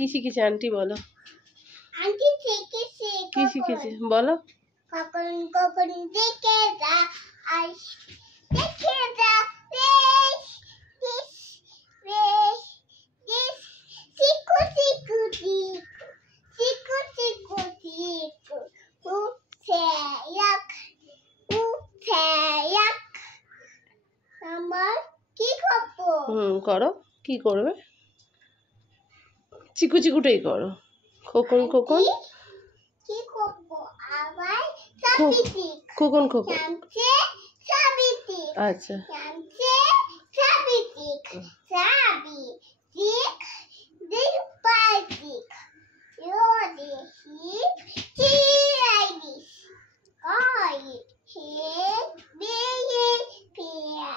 কি শিখেছে আন্টি বলো? আন্টি শিখেছে কি শিখেছে বলো? কখন কখন দেখে যা আই দেখে যা রেস দিস রেস দিস শিখু শিখু শিখু শিখু শিখু উ সেয়াক আমার কি খবর? করো। কি করবে? চিকু চিকুটাই করো। খোকন খোকন কি খবর? আবার সাবিতিক খোকন খোকন নামছে সাবিতিক আচ্ছা নামছে সাবিতিক সাবিতিক দিপাতিক ইয়োদি চিরাইদিস ওই হে বিয়ে পিয়া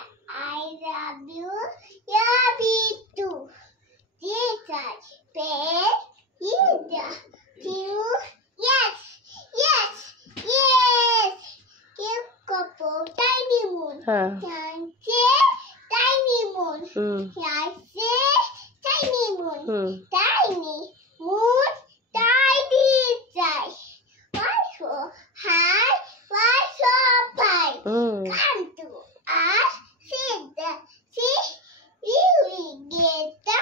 I love you yabitu Jesus pet ida you yes yes yes give couple tiny moon হ্যাঁ tiny moon tiny moon tiny moon tiny jai why so high why so high come to us see the see we get the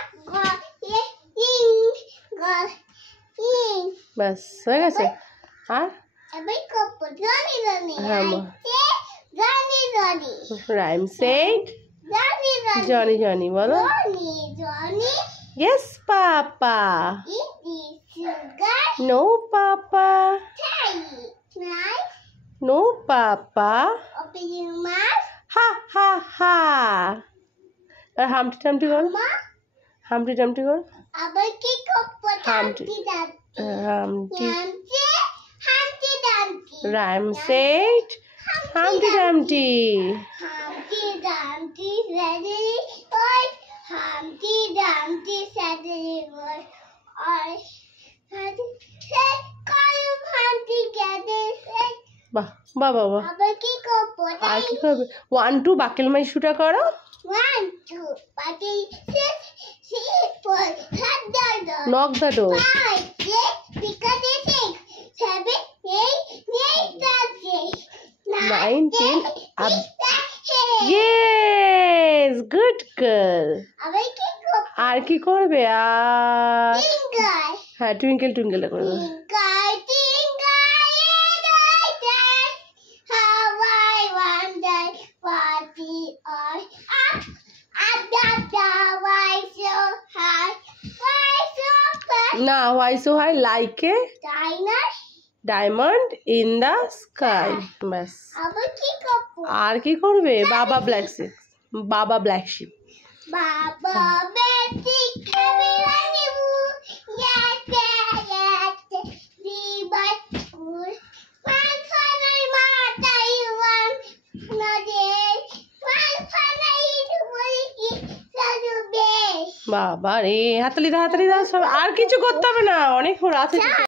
ব্যাস হয়ে গেছে। আর এবার couple Johnny Johnny হ্যাঁ Johnny Johnny rhyme said Johnny Johnny Johnny Johnny বলো। Johnny Johnny Yes papa eat the sugar No papa tiny nice No papa open your mouth Ha ha ha আর Humpty Dumpty করো। মা Humpty Dumpty করো। আবার কি couple Humpty Humpty Humpty Dumpty rhyme said Humpty Dumpty Humpty Dumpty Saturday boy Humpty Dumpty Saturday boy I say call Humpty gather বাহ বাহ বাহ বাহ। আবার কি couple আর কি করবে? 1 2 বাকেল মাই শুটা করো। 1 2 party 6 4 Knock the door 5 6 because 6 7 8 9 9 10 up Yes good girl আবার কি couple আর কি করবে? আর finger হ্যাঁ টুইঙ্কেল টুইঙ্কেল করবে। How I wonder what the are up why so high why so far না why so high like a diner diamond in the sky ব্যাস। আবার কি করব আর কি করবে? বাবা ব্ল্যাক শিপ বাবা ব্ল্যাক শিপ বাবা বেটি খাবে আনিবু ইয়াতে দি বাই কুল মান ফানাই মাটাই ওয়ান নদে মান ফানাই দুবলি কি সাজুবে বাবা রে হাতালি দাও সব। আর কিছু করতে হবে না, অনেক আছে।